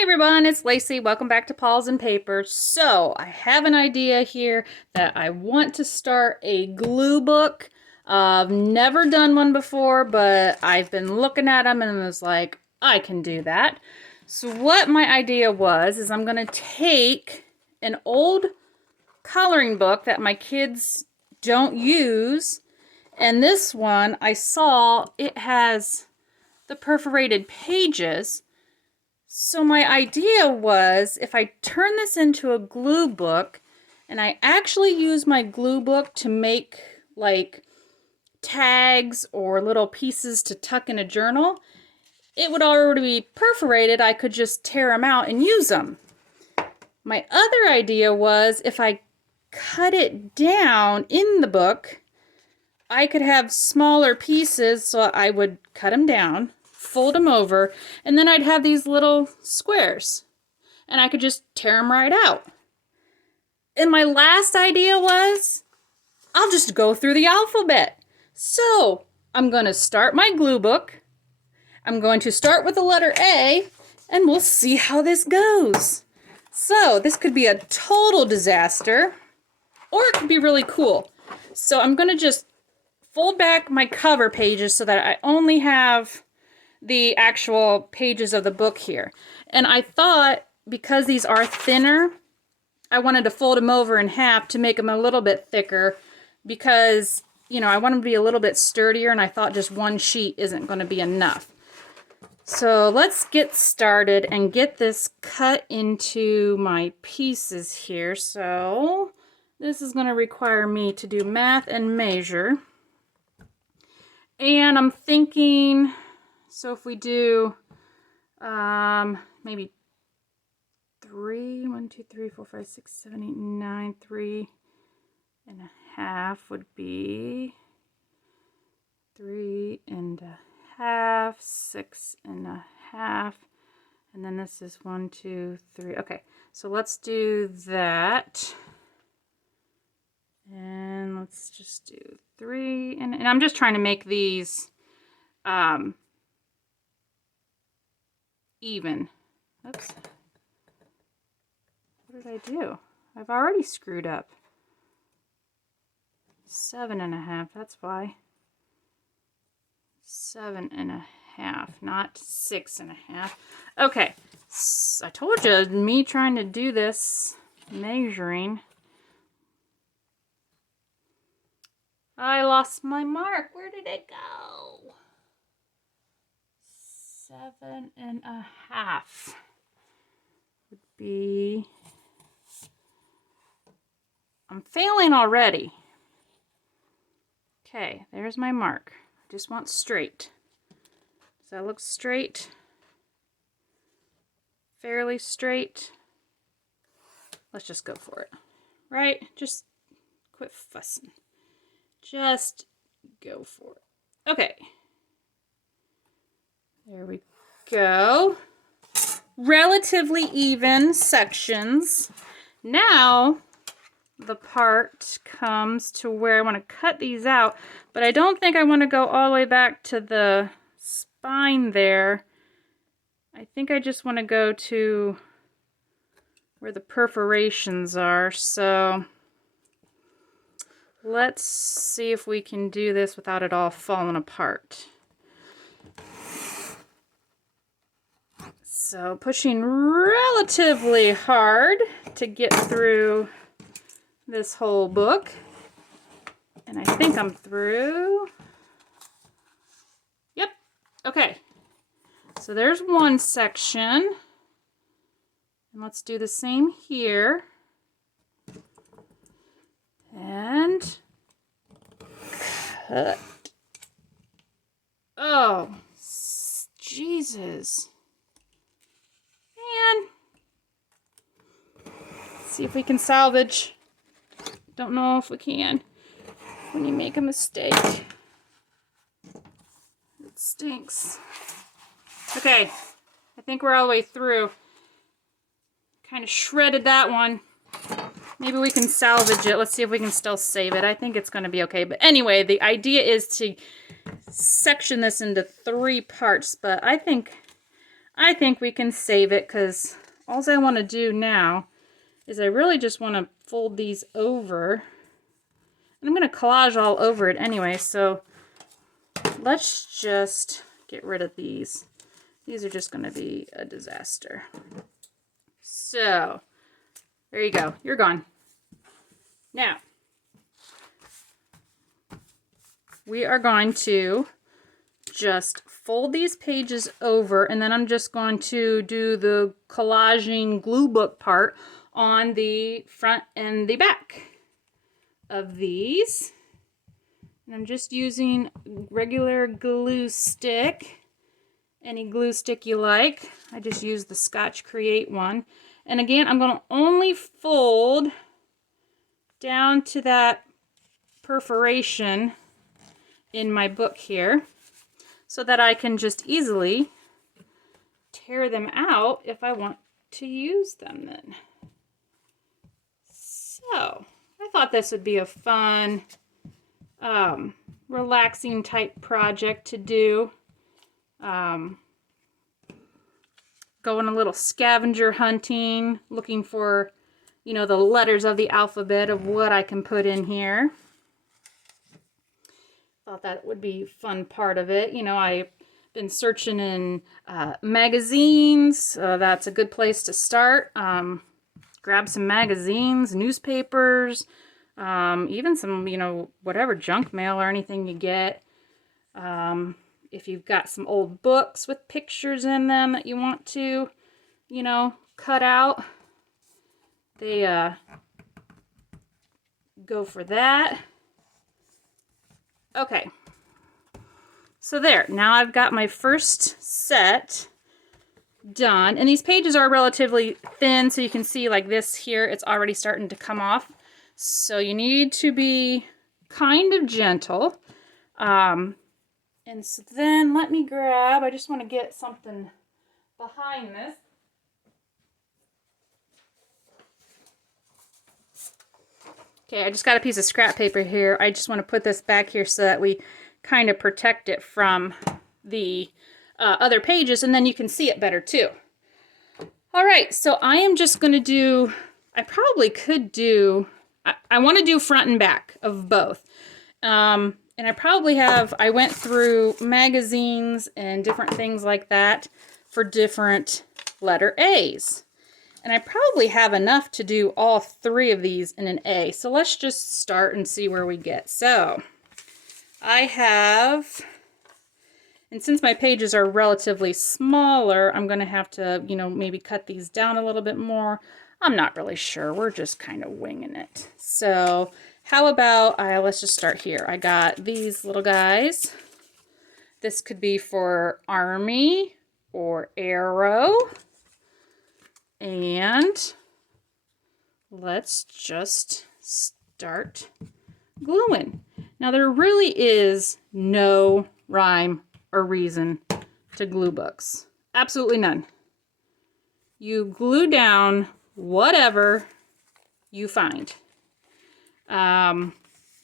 Hey everyone, it's Lacey. Welcome back to Paws and Paper. So, I have an idea here that I want to start a glue book. I've never done one before, but I've been looking at them and was like, I can do that. So, what my idea was is I'm going to take an old coloring book that my kids don't use, and this one I saw it has the perforated pages. So my idea was if I turn this into a glue book and I actually use my glue book to make like tags or little pieces to tuck in a journal, it would already be perforated. I could just tear them out and use them. My other idea was if I cut it down in the book, I could have smaller pieces, so I would cut them down, fold them over, and then I'd have these little squares and I could just tear them right out. And my last idea was I'll just go through the alphabet. So I'm going to start my glue book. I'm going to start with the letter A and we'll see how this goes. So this could be a total disaster or it could be really cool. So I'm going to just fold back my cover pages so that I only have the actual pages of the book here. And I thought because these are thinner, I wanted to fold them over in half to make them a little bit thicker because, you know, I want them to be a little bit sturdier and I thought just one sheet isn't going to be enough. So let's get started and get this cut into my pieces here. So this is going to require me to do math and measure. And I'm thinking, so if we do maybe 1, 2, 3, 4, 5, 6, 7, 8, 9, 3.5 would be 3.5, 6.5, and then this is 1, 2, 3. Okay, so let's do that. And let's just do 3, and I'm just trying to make these even. Oops. What did I do? I've already screwed up. 7.5, that's why. 7.5, not 6.5. Okay, so I told you, me trying to do this measuring. I lost my mark. Where did it go? 7.5 would be. I'm failing already. Okay, there's my mark. I just want straight. Does that look straight? Fairly straight? Let's just go for it. Right? Just quit fussing. Just go for it. Okay. There we go. Relatively even sections. Now the part comes to where I want to cut these out, but I don't think I want to go all the way back to the spine there. I think I just want to go to where the perforations are. So let's see if we can do this without it all falling apart. So pushing relatively hard to get through this whole book. And I think I'm through. Yep. Okay. So there's one section. And let's do the same here. And cut. Oh, Jesus. Man. Let's see if we can salvage. Don't know if we can. When you make a mistake, it stinks. Okay, I think we're all the way through. Kind of shredded that one. Maybe we can salvage it. Let's see if we can still save it. I think it's going to be okay. But anyway, the idea is to section this into 3 parts. But I think I think we can save it because all I want to do now is I really just want to fold these over. And I'm going to collage all over it anyway, so let's just get rid of these. These are just going to be a disaster. So, there you go. You're gone. Now, we are going to just fold these pages over, and then I'm just going to do the collaging glue book part on the front and the back of these. And I'm just using regular glue stick, any glue stick you like. I just use the Scotch Create one. And again, I'm going to only fold down to that perforation in my book here, so that I can just easily tear them out if I want to use them then. So, I thought this would be a fun, relaxing type project to do. Going a little scavenger hunting, looking for, you know, the letters of the alphabet of what I can put in here. Thought that would be a fun part of it. You know, I've been searching in magazines. That's a good place to start. Grab some magazines, newspapers, even some, you know, whatever junk mail or anything you get. If you've got some old books with pictures in them that you want to, you know, cut out, they go for that. Okay, so there, now I've got my first set done, and these pages are relatively thin, so you can see like this here, it's already starting to come off, so you need to be kind of gentle. And so then let me grab, I just want to get something behind this. Okay, I just got a piece of scrap paper here. I just want to put this back here so that we kind of protect it from the other pages, and then you can see it better too. All right, so I am just going to do, I probably could do, I want to do front and back of both. And I probably have, I went through magazines and different things like that for different letter A's. And I probably have enough to do all three of these in an A. So let's just start and see where we get. So I have, and since my pages are relatively smaller, I'm going to have to, you know, maybe cut these down a little bit more. I'm not really sure. We're just kind of winging it. So how about, let's just start here. I got these little guys. This could be for Army or Arrow. And let's just start gluing. Now there really is no rhyme or reason to glue books. Absolutely none. You glue down whatever you find. And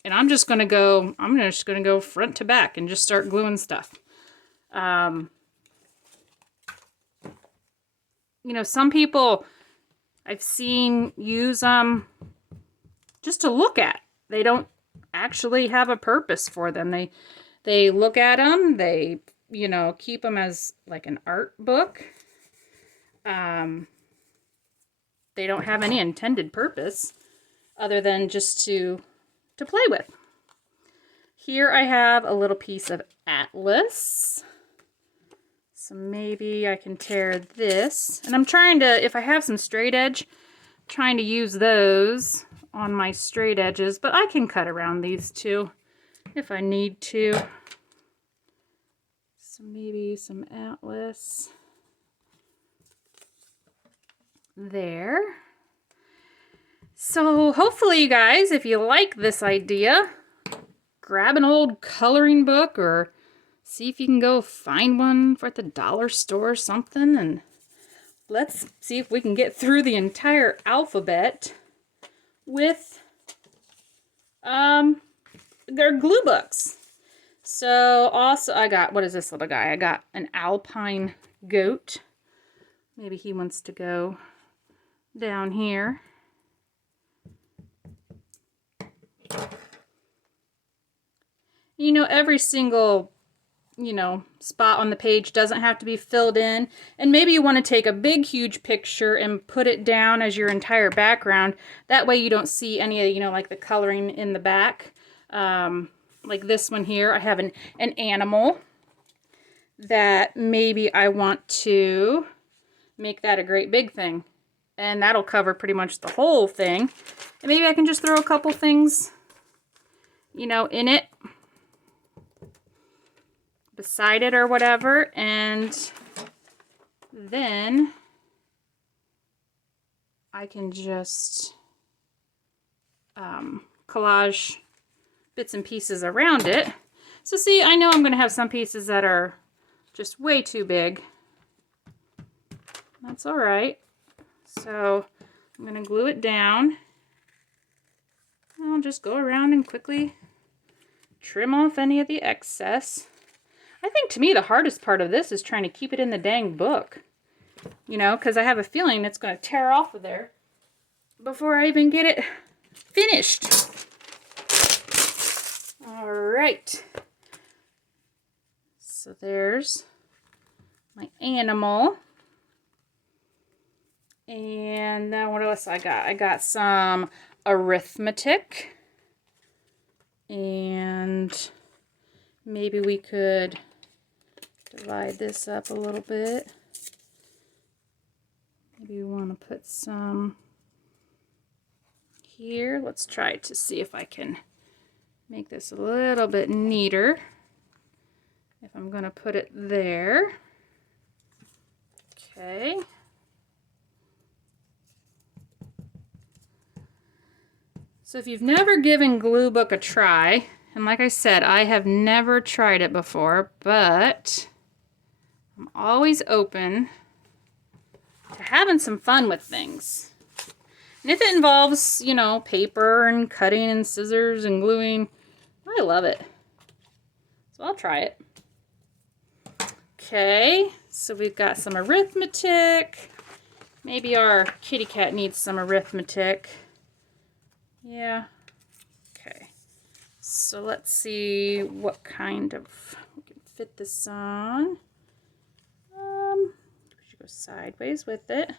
I'm just gonna go front to back and just start gluing stuff. You know, some people I've seen use them just to look at. They don't actually have a purpose for them. They look at them, they, you know, keep them as like an art book. They don't have any intended purpose other than just to play with. Here I have a little piece of atlas. So maybe I can tear this. And I'm trying to, if I have some straight edge, I'm trying to use those on my straight edges, but I can cut around these too if I need to. So maybe some atlas there. So hopefully you guys, if you like this idea, grab an old coloring book or see if you can go find one for at the dollar store or something, and let's see if we can get through the entire alphabet with their glue books. So also I got, what is this little guy? I got an alpine goat. Maybe he wants to go down here. You know, every single, you know, spot on the page doesn't have to be filled in. And maybe you want to take a big, huge picture and put it down as your entire background. That way you don't see any of, you know, like the coloring in the back. Like this one here, I have an animal that maybe I want to make that a great big thing. And that'll cover pretty much the whole thing. And maybe I can just throw a couple things, you know, in it, beside it or whatever, and then I can just collage bits and pieces around it. So see, I know I'm going to have some pieces that are just way too big. That's all right. So I'm going to glue it down. I'll just go around and quickly trim off any of the excess. I think to me the hardest part of this is trying to keep it in the dang book. You know, because I have a feeling it's going to tear off of there before I even get it finished. All right. So there's my animal. And now what else I got? I got some arithmetic. And maybe we could divide this up a little bit. Maybe we want to put some here. Let's try to see if I can make this a little bit neater. If I'm going to put it there. Okay. So if you've never given Glue Book a try, and like I said, I have never tried it before, but I'm always open to having some fun with things. And if it involves, you know, paper and cutting and scissors and gluing, I love it. So I'll try it. Okay, so we've got some arithmetic. Maybe our kitty cat needs some arithmetic. Yeah. Okay. So let's see what kind of, we can fit this on. We should go sideways with it.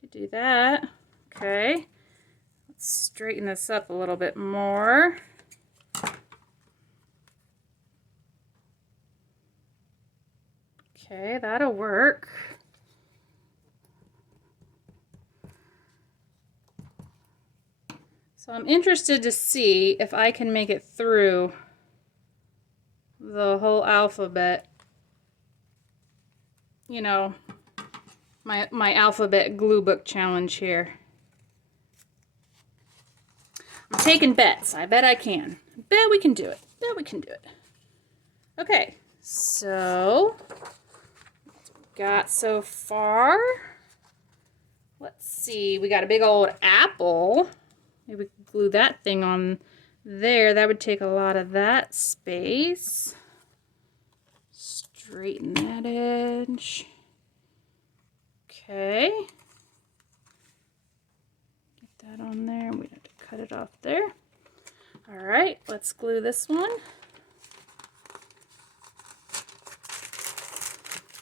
Could do that. Okay. Let's straighten this up a little bit more. Okay, that'll work. So I'm interested to see if I can make it through the whole alphabet. You know, my alphabet glue book challenge here. I'm taking bets. I bet I can. I bet we can do it. I bet we can do it. Okay, so what we got so far. Let's see. We got a big old apple. Maybe we could glue that thing on there. That would take a lot of that space. Straighten that edge. Okay. Get that on there. We have to cut it off there. All right, let's glue this one.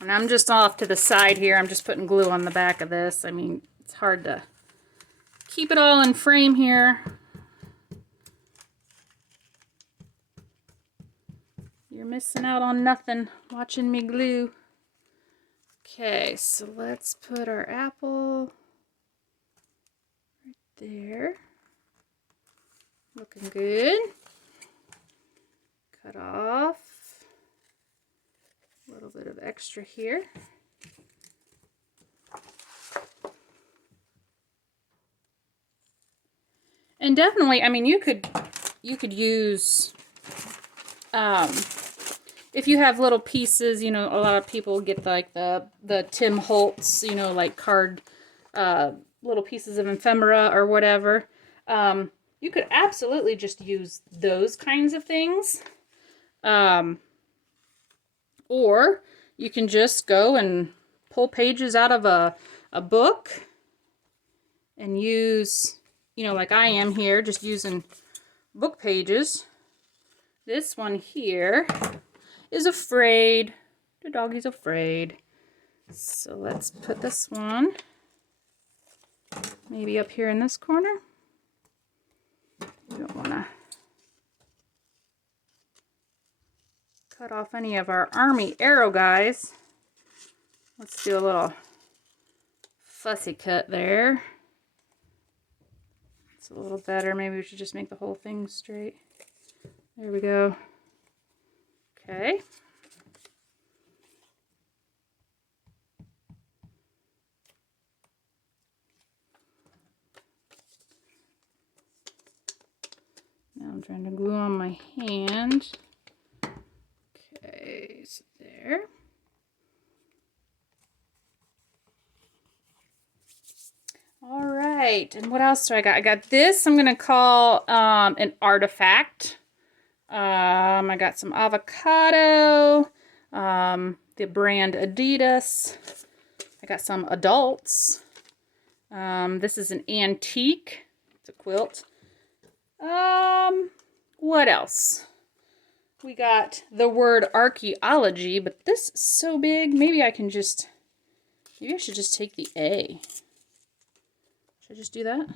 And I'm just off to the side here. I'm just putting glue on the back of this. I mean, it's hard to keep it all in frame here. You're missing out on nothing watching me glue. Okay, so let's put our apple right there. Looking good. Cut off a little bit of extra here. And definitely, I mean, you could use, if you have little pieces, you know, a lot of people get like the Tim Holtz, you know, like card, little pieces of ephemera or whatever. You could absolutely just use those kinds of things. Or you can just go and pull pages out of a book and use, you know, like I am here, just using book pages. This one here is afraid. The doggy's afraid. So let's put this one maybe up here in this corner. We don't want to cut off any of our army arrow guys. Let's do a little fussy cut there. It's a little better. Maybe we should just make the whole thing straight. There we go. Okay. Now I'm trying to glue on my hand. Okay, so there. All right, and what else do I got? I got this I'm gonna call an artifact. I got some avocado, the brand Adidas. I got some adults. This is an antique. It's a quilt. What else? We got the word archaeology, but this is so big. Maybe I should just take the A. Should I just do that?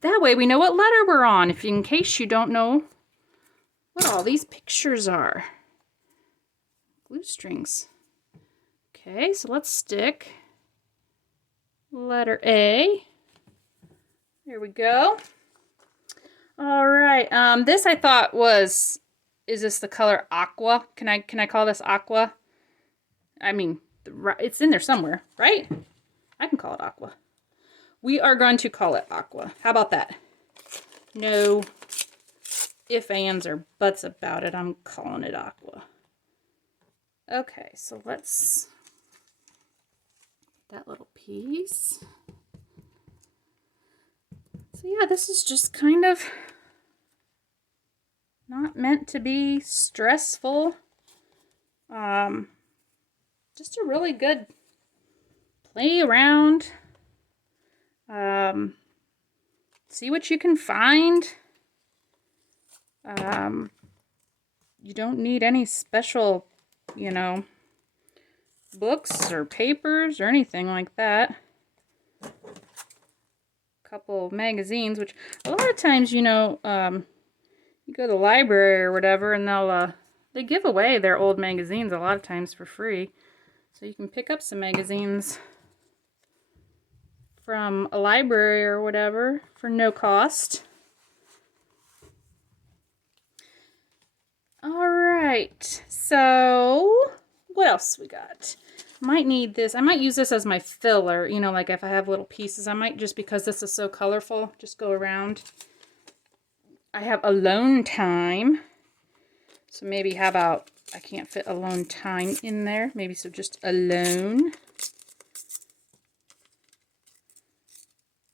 That way we know what letter we're on, in case you don't know what all these pictures are. Glue strings. Okay, so let's stick letter A. There we go. All right, this I thought was, is this the color aqua? Can I call this aqua? I mean, it's in there somewhere, right? I can call it aqua. We are going to call it aqua. How about that? No ifs, ands, or buts about it. I'm calling it aqua. Okay, so let's that little piece. So yeah, this is just kind of not meant to be stressful. Just a really good play around. See what you can find. You don't need any special, you know, books or papers or anything like that. Couple of magazines, which a lot of times, you know, you go to the library or whatever, and they give away their old magazines a lot of times for free. So you can pick up some magazines from a library or whatever for no cost. All right, so what else we got? Might need this. I might use this as my filler, you know, like if I have little pieces, I might, just because this is so colorful, just go around. I have alone time. So maybe, how about, I can't fit alone time in there. Maybe so just alone.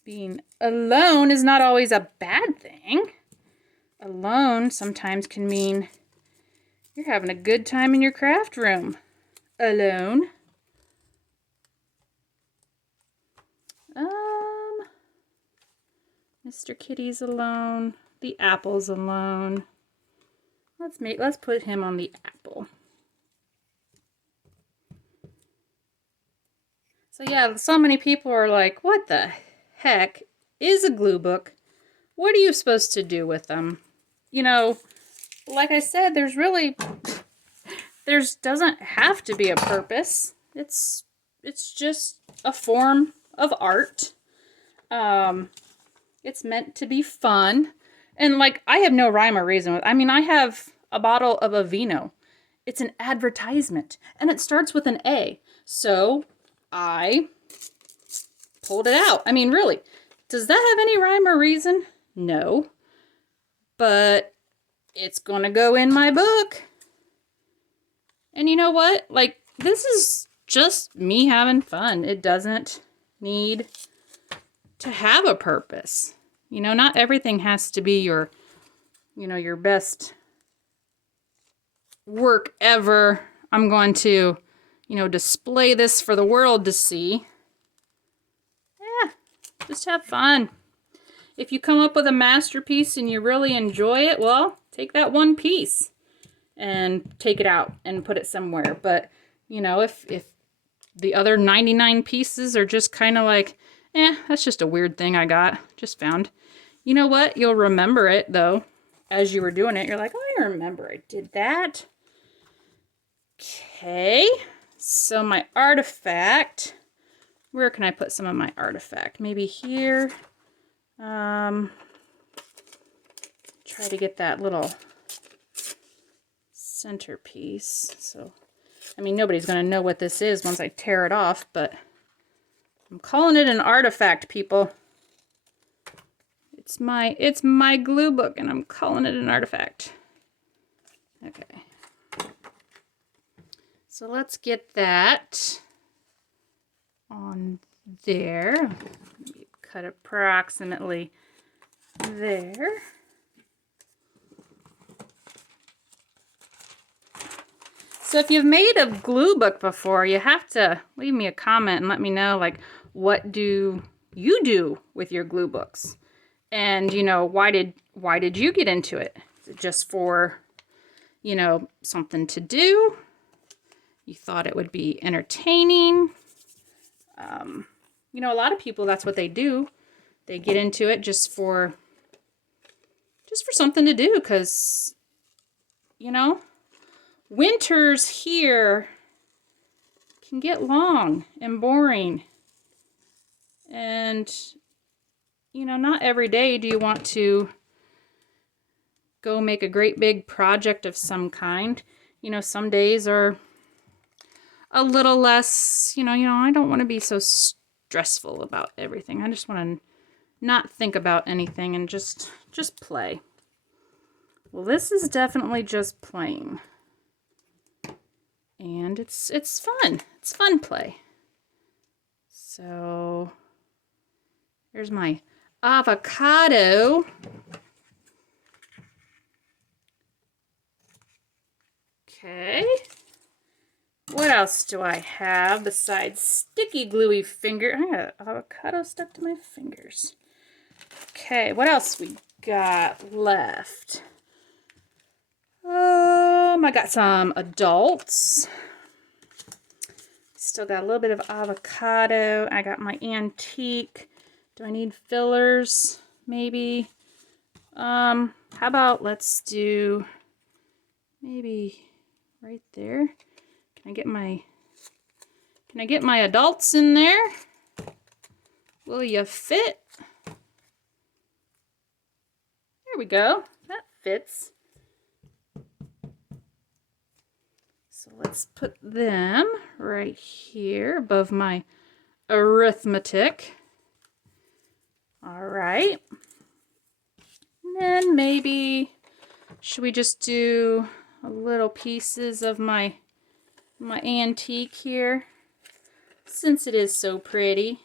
Being alone is not always a bad thing. Alone sometimes can mean you're having a good time in your craft room. Alone. Mr. Kitty's alone. The apple's alone. Let's put him on the apple. So yeah, so many people are like, what the heck is a glue book? What are you supposed to do with them? You know, like I said, there doesn't have to be a purpose. It's just a form of art. It's meant to be fun. And like, I have no rhyme or reason with, I mean, I have a bottle of a vino. It's an advertisement and it starts with an A. So I pulled it out. I mean, really, does that have any rhyme or reason? No. But it's gonna go in my book. And you know what? Like, this is just me having fun. It doesn't need to have a purpose. You know, not everything has to be your, you know, your best work ever. I'm going to you know, display this for the world to see. Yeah, just have fun. If you come up with a masterpiece and you really enjoy it, well, take that one piece and take it out and put it somewhere. But, you know, if the other 99 pieces are just kind of like, that's just a weird thing I just found. You know what? You'll remember it, though, as you were doing it. You're like, oh, I remember I did that. Okay, so my artifact. Where can I put some of my artifact? Maybe here. Try to get that little centerpiece. So, I mean, nobody's going to know what this is once I tear it off, but I'm calling it an artifact, people. It's my glue book, and I'm calling it an artifact. Okay. So let's get that on there. Cut approximately there. So if you've made a glue book before, you have to leave me a comment and let me know, like, what do you do with your glue books? And, you know, why did you get into it? Is it just for, you know, something to do? You thought it would be entertaining? You know, a lot of people, that's what they do. They get into it just for something to do, because, you know, winters here can get long and boring. And, you know, not every day do you want to go make a great big project of some kind. You know, some days are a little less, you know, I don't want to be so stressful about everything. I just want to not think about anything and just play. Well, this is definitely just playing. And it's fun. It's fun play. So here's my avocado. Okay. What else do I have besides sticky gluey finger? I got avocado stuck to my fingers. Okay, what else we got left? I got some adults. Still got a little bit of avocado. I got my antique. Do I need fillers? Maybe. How about let's do maybe right there. Can I get my adults in there? Will you fit? There we go. That fits. So let's put them right here above my arithmetic. All right. And then maybe, should we just do a little pieces of my antique here, since it is so pretty?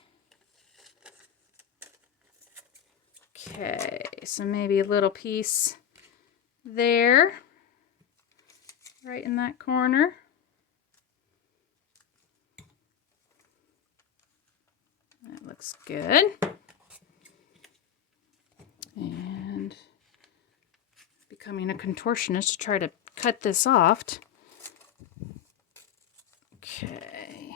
Okay, so maybe a little piece there. Right in that corner. That looks good. And becoming a contortionist to try to cut this off. Okay.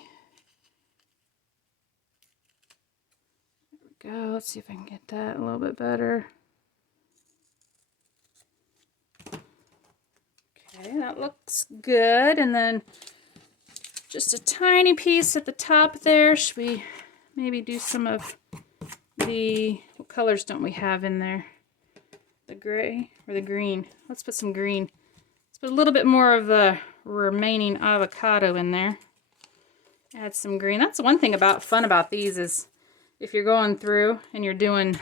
There we go. Let's see if I can get that a little bit better. Okay, that looks good. And then just a tiny piece at the top there. Should we maybe do some of the, what colors don't we have in there? The gray or the green? Let's put some green. Let's put a little bit more of the remaining avocado in there. Add some green. That's one thing fun about these is if you're going through and you're doing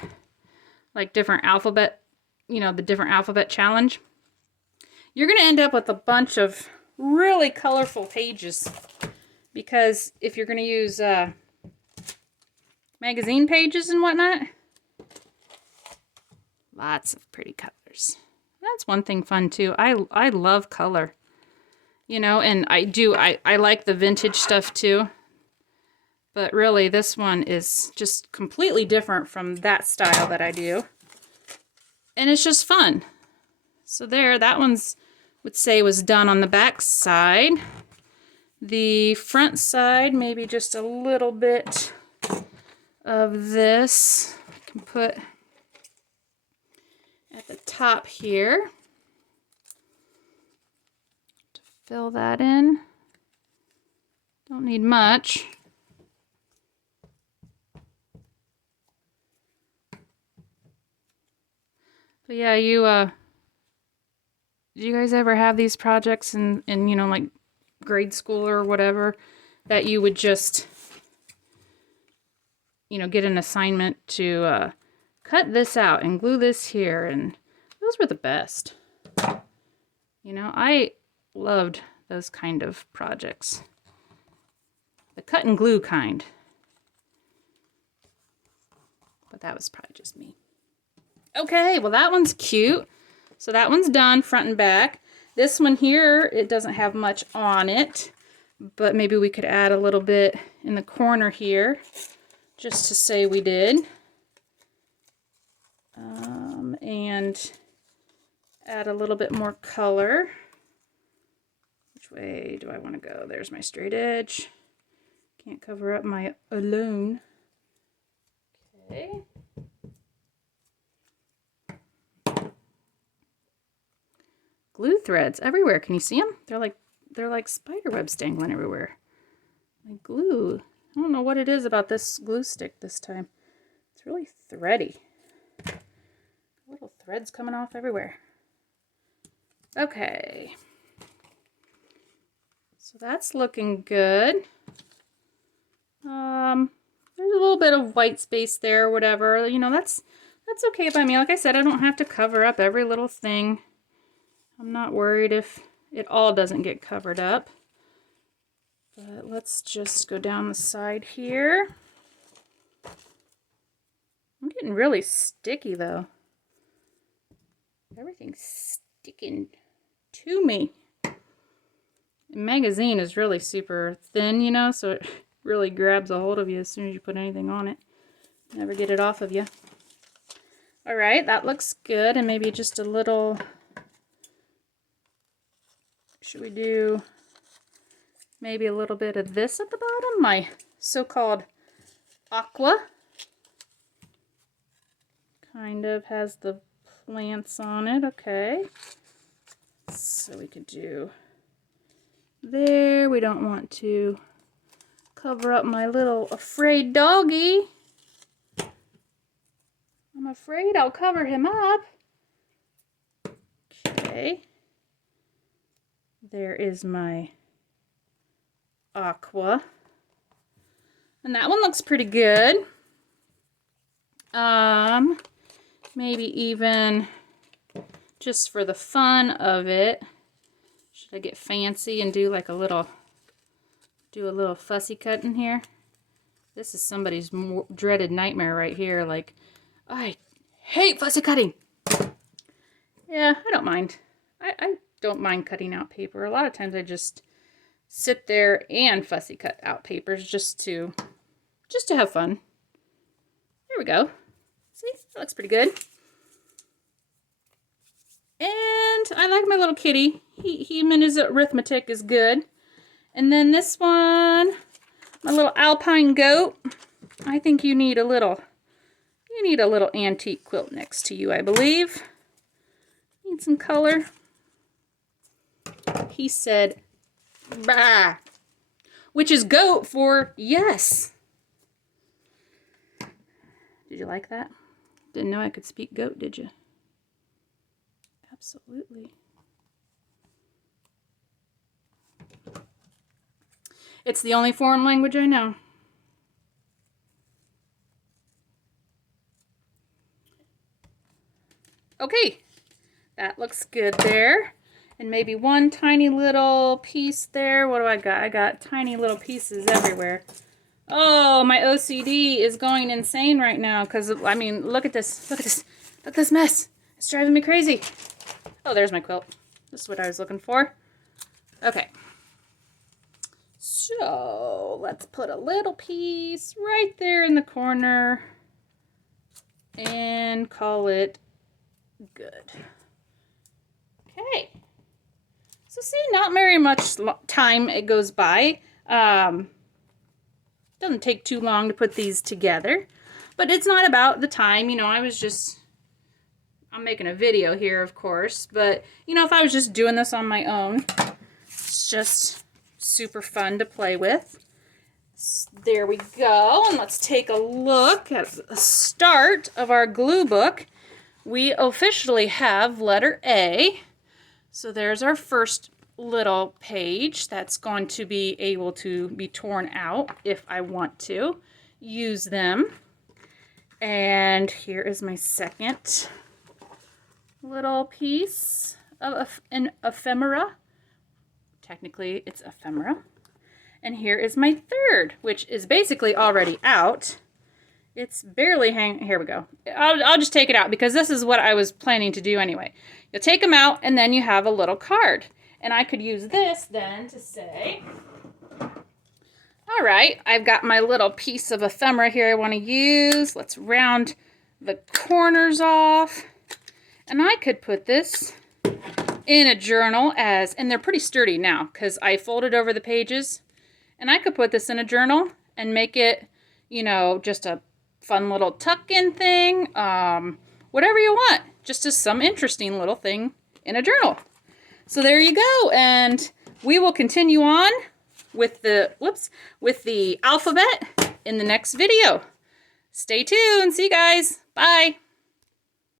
like different alphabet, you know, the different alphabet challenge, you're going to end up with a bunch of really colorful pages, because if you're going to use magazine pages and whatnot, lots of pretty colors. That's one thing fun too. I love color. you know, and I like the vintage stuff too. But really, this one is just completely different from that style that I do. And it's just fun. So there, that one's, would say, was done on the back side. The front side, maybe just a little bit of this. I can put at the top here to fill that in. Don't need much. But yeah, do you guys ever have these projects in you know, like grade school or whatever, that you would just, you know, get an assignment to cut this out and glue this here, and those were the best. You know, I loved those kind of projects. The cut and glue kind. But that was probably just me. Okay, well that one's cute. So that one's done front and back. This one here, it doesn't have much on it, but maybe we could add a little bit in the corner here, just to say we did. And add a little bit more color. Which way do I want to go? There's my straight edge. Can't cover up my alone. Okay. Glue threads everywhere. Can you see them? They're like spider webs dangling everywhere. Like glue. I don't know what it is about this glue stick this time. It's really thready. Little threads coming off everywhere. Okay. So that's looking good. There's a little bit of white space there or whatever. You know, that's okay by me. Like I said, I don't have to cover up every little thing. I'm not worried if it all doesn't get covered up. But let's just go down the side here. I'm getting really sticky though. Everything's sticking to me. The magazine is really super thin, you know, so it really grabs a hold of you as soon as you put anything on it. Never get it off of you. All right, that looks good. And maybe just a little, should we do maybe a little bit of this at the bottom? My so-called aqua. Kind of has the plants on it, okay. So we could do there. We don't want to cover up my little afraid doggy. I'm afraid I'll cover him up. Okay. There is my aqua. And that one looks pretty good. Maybe even just for the fun of it, should I get fancy and do like a little fussy cut in here? This is somebody's dreaded nightmare right here. Like, I hate fussy cutting. Yeah, I don't mind. I don't mind cutting out paper. A lot of times I just sit there and fussy cut out papers just to have fun. There we go. See, that looks pretty good. And I like my little kitty. He and his arithmetic is good. And then this one, my little alpine goat. I think you need a little antique quilt next to you, I believe. Need some color. He said, bah, which is goat for yes. Did you like that? Didn't know I could speak goat, did you? Absolutely. It's the only foreign language I know. Okay, that looks good there. And maybe one tiny little piece there. What do I got? I got tiny little pieces everywhere. Oh, my OCD is going insane right now because, I mean, look at this. Look at this. Look at this mess. It's driving me crazy. Oh, there's my quilt. This is what I was looking for. Okay. So let's put a little piece right there in the corner and call it good. Okay. So see, not very much time it goes by. Doesn't take too long to put these together, but it's not about the time. You know, I'm making a video here, of course, but you know, if I was just doing this on my own, it's just super fun to play with. There we go, and let's take a look at the start of our glue book. We officially have letter A. So there's our first little page that's going to be able to be torn out if I want to use them. And here is my second little piece of an ephemera. Technically, it's ephemera. And here is my third, which is basically already out. It's barely hanging. Here we go. I'll just take it out because this is what I was planning to do anyway. You'll take them out and then you have a little card. And I could use this then to say, all right, I've got my little piece of ephemera here I want to use. Let's round the corners off. And I could put this in a journal and they're pretty sturdy now because I folded over the pages. And I could put this in a journal and make it, you know, just a fun little tuck-in thing, whatever you want, just as some interesting little thing in a journal. So there you go, and we will continue on with the alphabet in the next video. Stay tuned. See you guys. Bye.